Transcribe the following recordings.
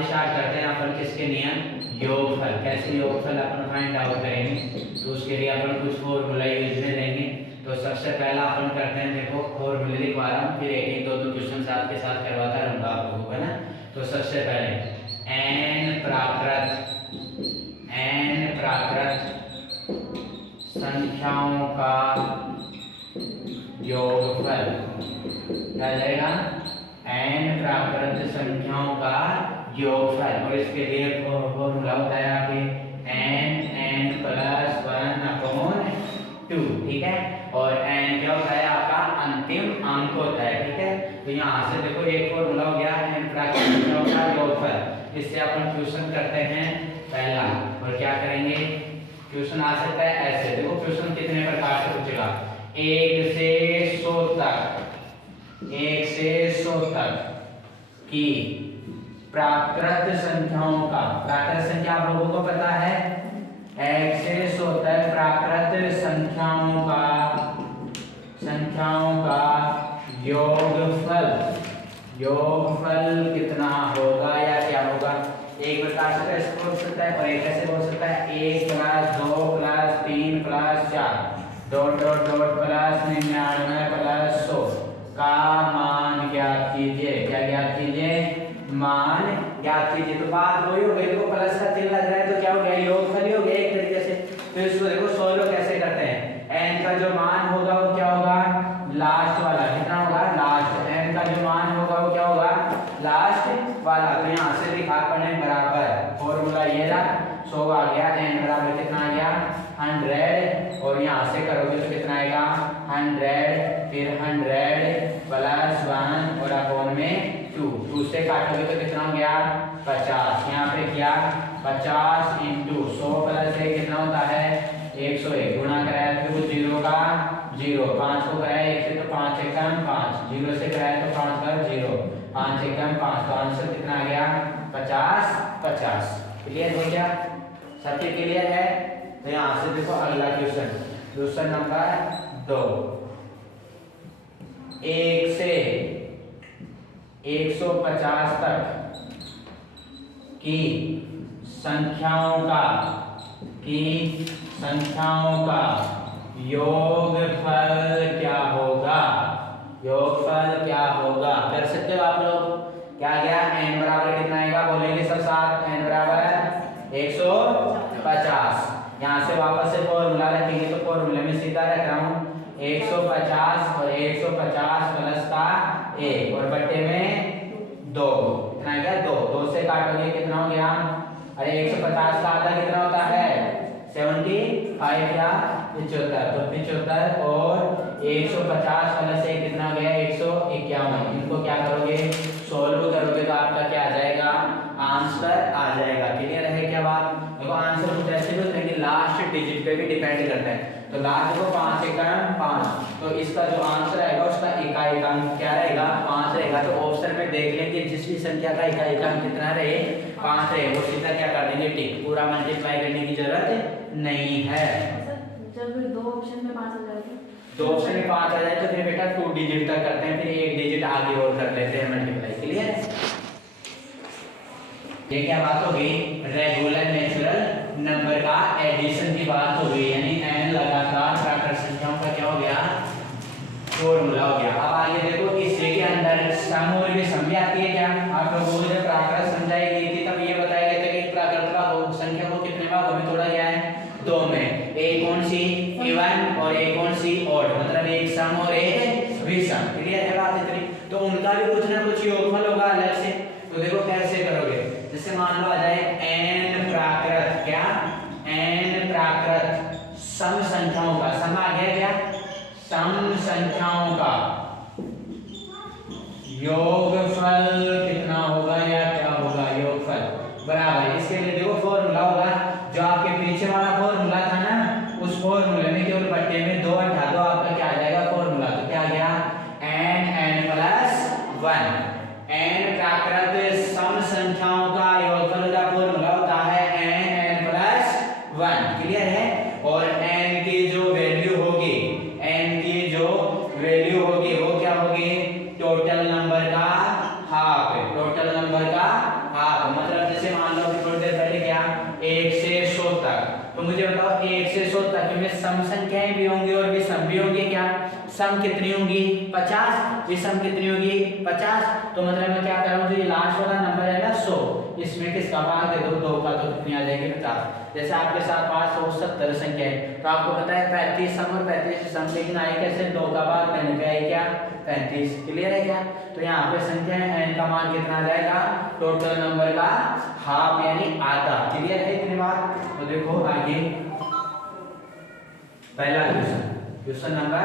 से स्टार्ट करते हैं अपन किसके नियम, योगफल। कैसे योगफल अपन फाइंड आउट करेंगे, तो उसके लिए अपन कुछ फॉर्मूला यूज में लेंगे। तो सबसे पहला अपन करते हैं, देखो फॉर्मूले लिखवा रहा हूँ, फिर एक एक दो दो क्वेश्चन आपके साथ करवाता रहूँगा आप लोगों को, है ना। तो सबसे पहले n प्राकृत संख्याओं का योगफल क्या जाएगा, n प्राकृत संख्याओं का योगफल। और इसके लिए फॉर्मूला होता है आपके n प्लस 1/2, ठीक है। और n क्या होता है आपका अंतिम अंक होता है, ठीक है। तो यहाँ से देखो एक फॉर्मूला हो गया n प्राकृत संख्याओं का योगफल। इससे अपन क्वेश्चन करते हैं पहला, और क्या करेंगे, क्वेश्चन आ सकता है ऐसे। देखो क्वेश्चन कितने प्रकार से पूछेगा, 1 से 100 तक, 1 से 100 तक की प्राकृत संख्याओं का, प्राकृत संख्या आप लोगों को पता है, 1 से 100 तक प्राकृत संख्याओं का योगफल, योगफल कितना होगा या क्या होगा। एक प्रकार से कैसे बोल सकता है और एक कैसे बोल सकता है, 1 plus 2 plus 3 plus 4 dot dot dot plus 99 plus 100 का मान ज्ञात कीजिए। क्या ज्ञात कीजिए, मान ज्ञात कीजिए। तो बात वही हो गई, को प्लस का चिन्ह लग रहा है तो क्या हो गया, योगफल ही हो गया एक तरीके से। तो इसको देखो सोल्व कैसे करते हैं, n का जो मान होगा वो क्या होगा, लास्ट वाला, कितना होगा लास्ट, n का जो मान होगा वो क्या होगा, लास्ट वाला। तो यहाँ से लिखा पड़े बराबर, फॉर्मूला ये रहा, 100 आ गया, n बराबर कितना आ गया 100, और यहाँ से करोगे तो कितना आएगा 100, फिर 100 प्लस 1 और अपॉन में 2 से काटोगे तो कितना हो गया 50। यहाँ पे क्या 50 इंटू 100 प्लस 1 कितना होता है 101, गुणा कराया तो 0 का 0, 5 को कराया 1 से तो 5 एकम 5, 0 से कराया तो 5 का 0, 5 एकम 5, तो आंसर कितना आ गया 50। क्लियर हो गया, सबके क्लियर है। तो यहाँ से देखो अगला क्वेश्चन, क्वेश्चन नंबर 2, 1 से 150 तक की संख्याओं का योगफल क्या होगा, योगफल क्या होगा। कर सकते हो आप लोग, क्या गया n बराबर कितना आएगा, बोलेंगे सब साथ, n बराबर 150। यहाँ से वापस से फॉर्मूला रखेंगे, तो फॉर्मूले में सीधा रख रहा हूँ 150 और 150 प्लस का 1 और बट्टे में 2, कितना आ गया 2 से काटोगे कितना हो गया, अरे 150 का आधा कितना होता है 75 या 75, तो 75 और 150 प्लस 1 कितना हो गया 151। इनको क्या करोगे, सोल्व करोगे तो आपका क्या आ जाएगा, आंसर आ जाएगा। क्लियर है क्या बात। देखो आंसर कुछ ऐसे भी होते हैं कि लास्ट डिजिट पे भी डिपेंड करता है। तो लास्ट को 5 एकम 5, तो इसका जो आंसर आएगा उसका इकाई अंक क्या रहेगा 5 रहेगा। तो ऑप्शन में देख लेंगे जिस भी संख्या का इकाई अंक कितना रहे 5 रहे, वो सीधा क्या कर देंगे टिक, पूरा मल्टीप्लाई करने की जरूरत नहीं है। जब दो ऑप्शन में 5 आ जाए, दो ऑप्शन में 5 आ जाए तो फिर बेटा 2 डिजिट तक करते हैं, फिर 1 डिजिट आगे और कर लेते हैं मल्टीप्लाई। क्लियर, ये क्या बात हो गई, रेगुलर नेचुरल नंबर का एडिशन की बात हो गई, यानी n लगातार प्राकृत संख्याओं का क्या हो गया फॉर्मूला हो गया। अब आगे देखो इसी के अंदर सम और विषम भी आती है क्या, आप लोगों को जब प्राकृत समझाई गई थी तब ये बताया गया था कि प्राकृत का संख्या को कितने भागों में तोड़ा गया है, 2 में, एक कौन सी इवन और एक कौन सी ऑड, मतलब एक सम और एक विषम। क्लियर है बात इतनी। तो उनका भी कुछ ना कुछ योगफल होगा अलग से। तो देखो कैसे करोगे, जैसे मान लो आ जाए n प्राकृत, क्या n प्राकृत सम संख्याओं का, सम आ गया क्या, सम संख्याओं का योगफल कितना होगा या क्या होगा, योगफल बराबर। इसके लिए देखो फॉर्मूला होगा, जो आपके पीछे वाला फॉर्मूला था ना, उस फॉर्मूले में केवल बट्टे में 2 हटा दो, आपका क्या आ जाएगा फॉर्मूला। तो क्या आ गया n प्लस 1, n प्राकृत सम संख्याओं का योगफल का फॉर्मूला होता है n प्लस 1। क्लियर है। और n की जो वैल्यू होगी, n की जो वैल्यू होगी वो क्या होगी, टोटल नंबर का हाफ, टोटल नंबर का हाफ, मतलब 1 से 100 तक। तो मुझे बताओ 1 से 100 तक में सम संख्याएं भी होंगी और विषम भी होंगी। क्या सम कितनी होंगी 50, विषम कितनी होगी 50। तो मतलब मैं क्या कर रहा हूँ, जो ये लास्ट वाला नंबर है ना 100, इसमें किसका भाग दे दो 2 का, तो कितनी आ जाएगी 50। जैसे आपके साथ 570 संख्या है, तो आपको पता है 35 सम और 35 विषम, लेकिन आई कैसे 2 का भाग देने पे आई क्या 35। क्लियर है क्या। तो यहाँ पे संख्या n का मान कितना आ जाएगा, टोटल नंबर का हाफ यानी आधा। क्लियर है इतनी बात। तो देखो आगे पहला क्वेश्चन, क्वेश्चन नंबर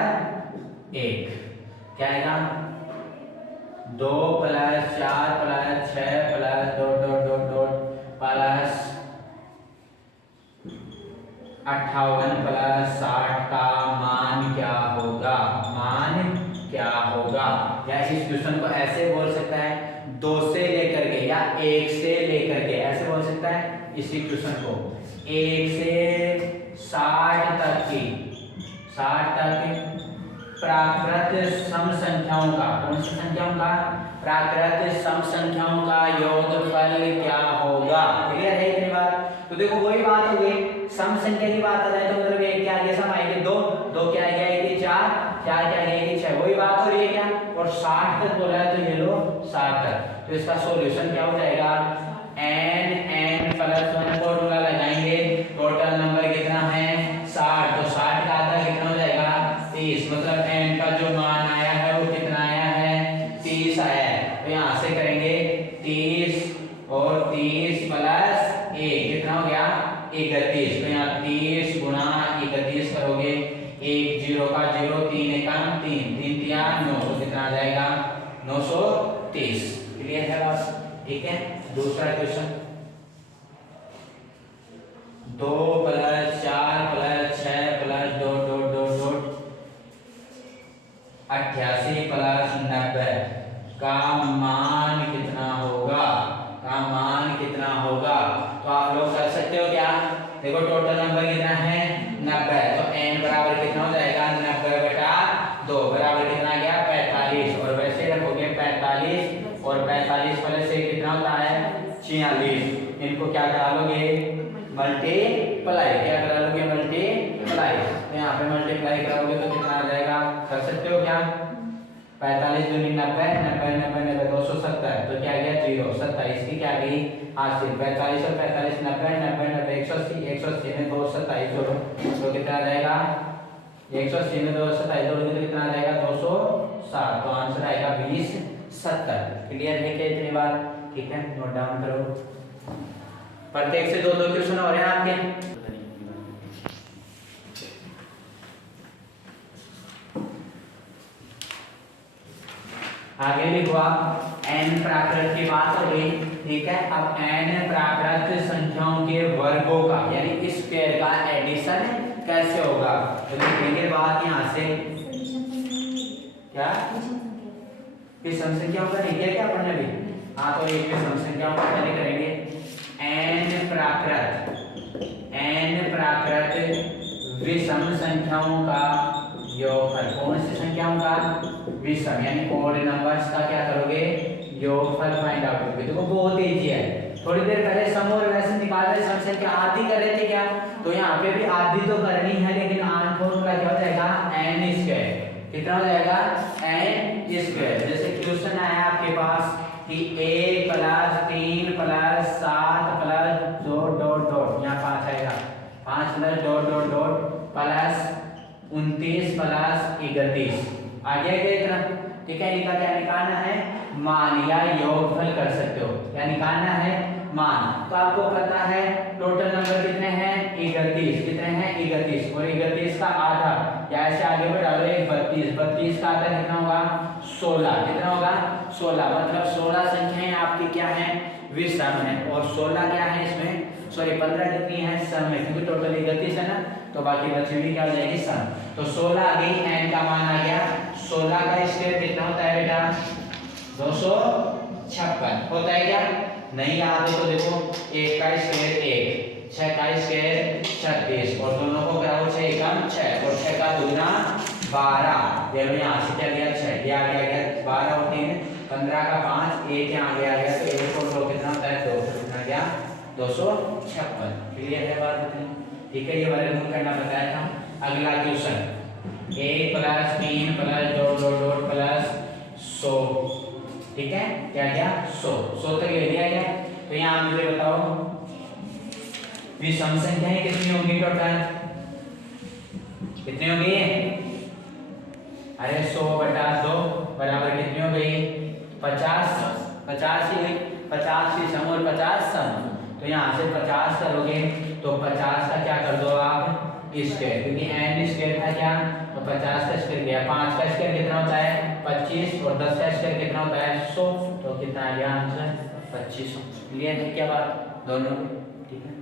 1 क्या आएगा, 2 + 4 + 6 + dot dot dot dot plus 58 + 60 का मान क्या होगा, मान क्या होगा। या इस क्वेश्चन को ऐसे बोल सकता है 2 से लेकर के या 1 से लेकर के, ऐसे बोल सकता है इसी क्वेश्चन को 1 से 60 तक की, 60 तक प्राकृत सम संख्याओं का, कौन सी संख्याओं का, प्राकृत सम संख्याओं का योगफल क्या होगा। क्लियर है इतनी बात। तो देखो वही बात हो गई, सम संख्या की बात आ जाए तो मतलब 1 क्या आएगी, सम आएगी 2, 2 क्या आएगी 4, 4 क्या आएगी 6, वही बात हो रही है क्या। और 60 तक बोला है तो ये लो 60 तक। तो इसका सॉल्यूशन क्या हो जाएगा, n + 1 फॉर्मूला लगाएंगे, टोटल नंबर कितना है 60, तो 60 का आधा कितना हो जाएगा 30, मतलब n का जो मान आया है वो कितना आया है 30 आया है। तो यहाँ से करेंगे 30 और 30 + 1 कितना हो गया 31। तो यहाँ 30 × 31 करोगे, 1 0 का 0, 3 1 3, 3 3 9, तो कितना आ जाएगा 930। क्लियर है बात। ठीक है। दूसरा question, 2 + 4 + 6 + dot dot dot dot 88 + 90 का मान कितना होगा, का मान कितना होगा। तो आप लोग कर सकते हो क्या, देखो टोटल नंबर कितना है 90, तो n बराबर कितना हो जाएगा 90/2 बराबर कितना आ गया 45, और वैसे रखोगे 45 और 45 प्लस से कितना होता है 46। इनको क्या करा लोगे मल्टीप्लाई, क्या करा लोगे मल्टीप्लाई। तो यहाँ पे मल्टीप्लाई करोगे तो कितना आ जाएगा, कर सकते हो क्या, 45 दूनी 90, 90 90 90 270, तो क्या गया 0, 27 की क्या गई हासिल, 45 और 45 90 90 90 180, 180 में 227 जोड़ो तो कितना आ जाएगा 180 में 227 जोड़ोगे तो कितना आ जाएगा 260। तो आंसर आएगा 20 70। क्लियर है क्या इतनी बात। ठीक है, नोट डाउन करो। प्रत्येक से 2-2 क्वेश्चन हो रहे हैं आपके। आगे लिखो आप, n प्राकृत की बात हो गई। ठीक है, अब n प्राकृत संख्याओं के वर्गों का यानी स्क्वायर का एडिशन कैसे होगा, तो लिखेंगे बात यहाँ से क्या विषम संख्याओं का नहीं किया क्या अपन ने भी। हाँ, तो एक विषम संख्याओं का पहले करेंगे, n प्राकृत विषम संख्याओं का योगफल, कौन सी संख्याओं का विषम यानी ओड नंबर्स का क्या करोगे योगफल फाइंड आउट करोगे। देखो बहुत इजी है, थोड़ी देर पहले सम और वैसे निकाल रहे सम से क्या आधी कर रहे थे क्या, तो यहाँ पे भी आधी तो करनी है, लेकिन आन फॉर्मूला क्या हो जाएगा n², कितना हो जाएगा n²। जैसे क्वेश्चन आया आपके पास कि 1 + 3 + 7 + डॉट डॉट डॉट, यहाँ 5 आएगा, 5 + डॉट डॉट डॉट प्लस 29 + 31 आ गया क्या इतना। ठीक है, इनका क्या निकालना है मान या योगफल कर सकते हो, क्या निकालना है मान। तो आपको पता है टोटल नंबर कितने हैं 31, कितने हैं 31, और 31 का आधा या ऐसे आगे बढ़ा लो 32, 32 का आधा कितना होगा 16, कितना होगा 16, मतलब 16 संख्याएं आपकी क्या है विषम है, और 16 क्या है इसमें सॉरी 15 कितनी है सम है, क्योंकि टोटल 31 है ना, तो बाकी बची हुई क्या हो जाएगी सम। तो 16 आ गई, n का मान आ गया, 16 का स्क्वायर कितना होता है बेटा 256 होता है क्या, नहीं याद है तो देखो 1 का स्क्वायर 1, 6 का स्क्वायर 36, और दोनों को कराओ 6 एकम 6 और 6 का दुगना 12, ये यहाँ से क्या गया 6, ये आ गया 12 और 3 15 का 5, 1 यहाँ आ गया, तो 1 और 2 कितना होता है 2, कितना गया 256। क्लियर है बात इतनी? ठीक है, ये वर्गमूल करना बताया था। अगला question 1 + 3 + dot dot dot plus 100। ठीक है, क्या क्या 100 तक ले लिया गया। तो यहाँ मुझे बताओ विषम संख्याएं कितनी होंगी टोटल? कितनी होगी? अरे 100/2 बराबर कितनी हो गई? 50। 50 ही 50 विषम और 50 सम। तो यहाँ से 50 करोगे तो 50 का क्या कर दो आप स्क्वायर, क्योंकि n स्क्वायर था क्या, तो 50 का स्क्वायर गया। 5 का स्क्वायर कितना होता है? 25। और 10 का स्क्वायर कितना होता है? 100। तो कितना आ गया आंसर? 2500। क्लियर है क्या बात दोनों? ठीक है,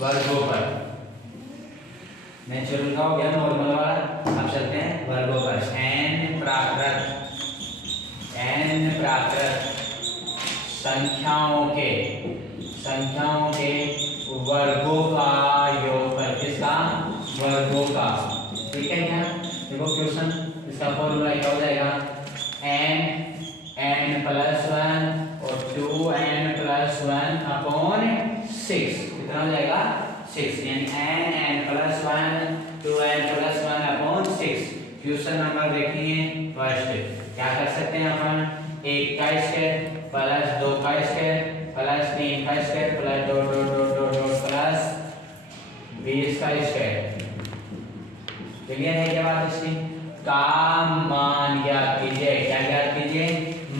वर्गों पर नेचुरल का हो गया, नॉर्मल वाला। अब चलते हैं वर्गों पर। n प्राकृत संख्याओं के वर्गों का योगफल। किसका? वर्गों का। ठीक है क्या? देखो क्वेश्चन, इसका फॉर्मूला क्या हो जाएगा? n + 1 और 2n + 1 अपॉन 6। कितना हो जाएगा? 6। यानी n + 1 2n + 1 upon 6। Question number देखेंगे फर्स्ट। क्या कर सकते हैं अपन? 1 का स्क्वायर प्लस 2 का स्क्वायर प्लस 3 का square plus dot dot dot dot dot plus 20 का स्क्वायर। क्लियर है क्या बात इसकी? का मान ज्ञात कीजिए। क्या ज्ञात कीजिए?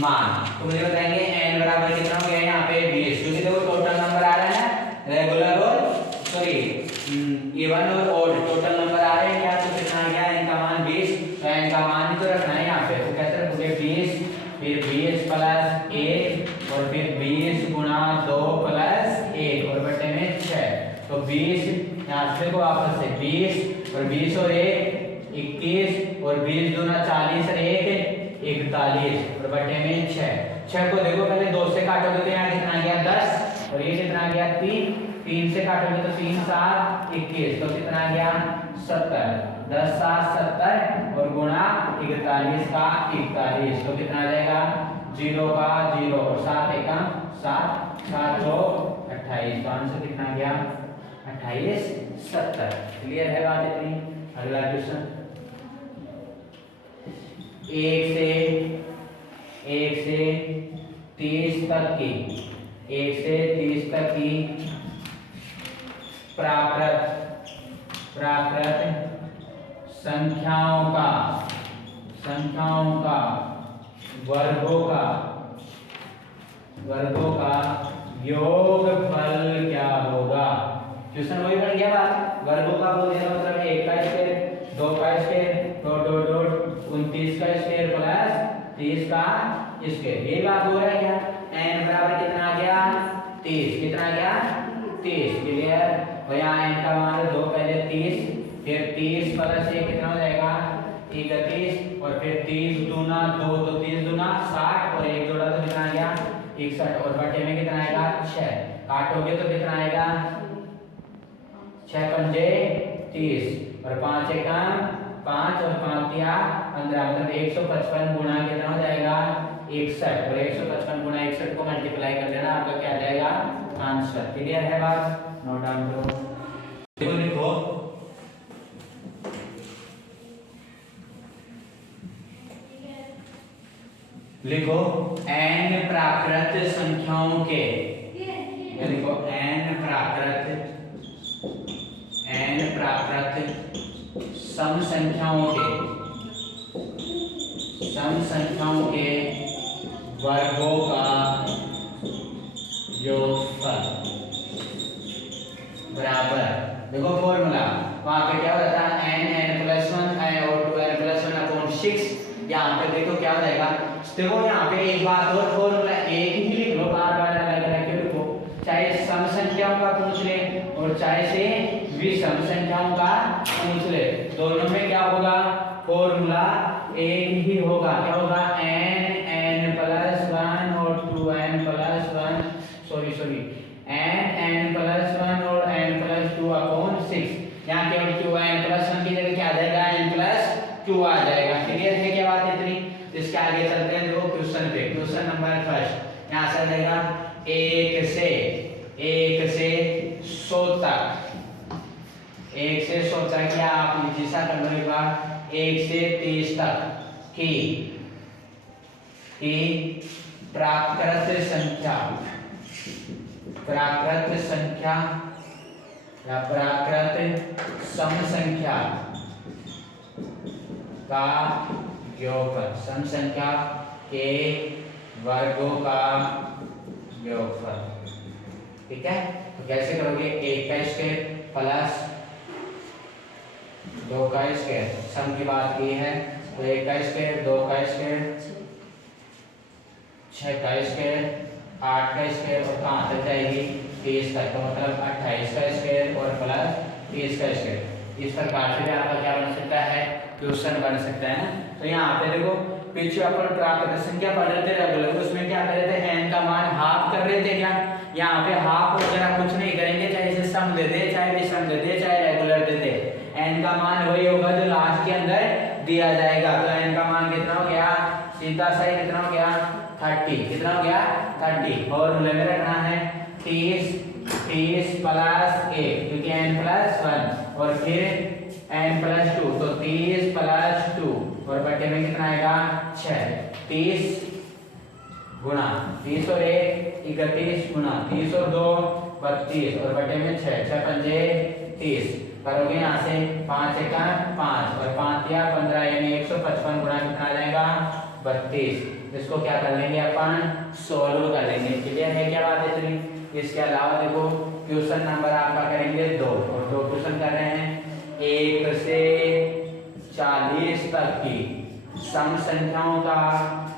मान। तो मुझे बताएंगे n बराबर कितना हो गया यहाँ पे? 20। क्योंकि देखो टोटल नंबर आ रहा है ना, रेगुलर और सॉरी इवन और ऑड टोटल नंबर आ रहे हैं क्या? तो कितना आ गया? n का मान 20। तो n का मान ही तो रखना है यहाँ पे। तो कैसे रखोगे? 20 फिर 20 + 1 और फिर 20 × 2 + 1 और बटे में 6। तो 20 यहाँ से देखो आपस से 20 और 20 और 1 21 और 20 दूना 40 और 1 41 और बटे में 6 को देखो पहले 2 से काटोगे तो यहाँ कितना गया? 10 और ये कितना गया? 3 से काटोगे तो 3 7 21 तो कितना गया? 70। 10 7 70 और गुणा 41 का 41 तो कितना आ जाएगा? 0 का 0 और 7 एकम 7 7 2 28। तो आंसर कितना गया? 28 70। क्लियर है बात इतनी? अगला क्वेश्चन 1 से 30 तक की 1 से 30 तक की प्राकृत संख्याओं का वर्गों का योगफल क्या होगा? क्वेश्चन वही बन गया बात। वर्गों का बोल देना मतलब 1 का स्क्वायर 2 का स्क्वायर डॉट डॉट डॉट 29 का स्क्वायर प्लस 30 का स्क्वायर। ये बात हो रहा है क्या? n बराबर कितना आ गया? 30। कितना आ गया? 30। क्लियर? और यहाँ n का मान 2 पहले 30 फिर 30 + 1 कितना हो जाएगा? 31 और फिर 30 दूना 2 तो 30 दूना 60 और 1 जोड़ा तो कितना आ गया? 61 और बटे में कितना आएगा? 6। काटोगे तो कितना आएगा? 6 पंजे 30 और 5 एकम 5 और 5 तिया 15 मतलब 155 गुणा कितना हो जाएगा? 61 और 155 गुणा 61 को मल्टीप्लाई कर देना, आपका क्या आ जाएगा? आंसर। क्लियर है बात? नोट डाउन करो। लिखो लिखो n प्राकृत संख्याओं के लिखो n प्राकृत सम संख्याओं के वर्गों का योगफल बराबर। देखो फॉर्मूला वहां पे क्या होता है? n + 1 और 2n + 1 अपॉन 6। यहाँ पे देखो क्या हो जाएगा? देखो यहाँ पे एक बात और, फॉर्मूला एक ही लिख लो, बार-बार अलग-अलग क्यों लिखो? चाहे सम संख्याओं का पूछ ले और चाहे से विषम संख्याओं का पूछ ले, दोनों में क्या होगा? फॉर्मूला एक ही होगा। क्या होगा? n + 1 और 2n + 1 n + 1 और n + 2 अपॉन 6। यहाँ केवल 2n + 1 की जगह क्या आ जाएगा? n + 2 आ जाएगा। क्लियर है क्या बात इतनी? इसके आगे चलते हैं देखो क्वेश्चन पे। क्वेश्चन नंबर फर्स्ट यहाँ से आ जाएगा 1 से 100 तक, 1 से 100 तक, या आप जैसा कर लो एक बार 1 से 30 तक की प्राकृत संख्या या प्राकृत सम संख्या का योगफल, सम संख्या के वर्गों का योगफल। ठीक है, तो कैसे करोगे? 1 का स्क्वायर प्लस 2 का स्क्वायर, सम की बात की है तो 1 का स्क्वायर, 2 का स्क्वायर, 6 का स्क्वायर, 8 का स्क्वायर, और कहाँ तक जाएगी? 30 तक, तो मतलब 28 का स्क्वायर और प्लस 30 का स्क्वायर। इस प्रकार से भी आपका क्या बन सकता है? क्वेश्चन बन सकता है ना। तो यहाँ पे देखो, पीछे अपन प्राकृत संख्या पढ़ रहे थे रेगुलर, उसमें क्या कर रहे थे? n का मान हाफ कर रहे थे क्या? यहाँ पे हाफ वगैरह कुछ नहीं करेंगे, चाहे इसे सम दे दे, चाहे विषम दे दे, चाहे रेगुलर दे दे, n का मान वही होगा जो लास्ट के अंदर दिया जाएगा। तो n का मान कितना हो गया? सीधा सही कितना हो गया? 30। कितना हो गया? 30। और में रखना है 30 प्लस 1, क्योंकि n प्लस 1, और फिर n प्लस 2, तो 30 प्लस 2, और बटे में कितना आएगा? 6। 30 गुणा 30 और 1 31 गुणा 30 और 2 32, और बटे में 6, 6 पंजे 30। करोगे यहाँ से 5 एका 5 और 5 या 15, यानी 155 गुणा कितना आ जाएगा? 32। इसको क्या कर लेंगे अपन? सोल्व कर लेंगे। क्लियर है क्या बात है? चलिए, इसके अलावा देखो क्वेश्चन नंबर आपका करेंगे 2, और 2 क्वेश्चन कर रहे हैं 1 से 40 तक की सम संख्याओं का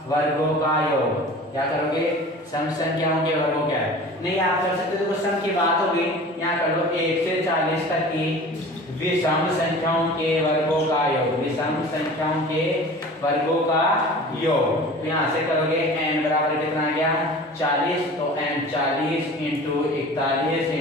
वर्गों का योग। क्या करोगे? सम संख्याओं के वर्गों क्या है? नहीं, आप कर सकते हो, देखो सम की बात होगी, यहाँ कर लो 1 से 40 तक की विषम संख्याओं के वर्गों का योग, विषम संख्याओं के वर्गों का योग। तो यहाँ से करोगे n बराबर कितना आ गया? 40, तो n 40 × 41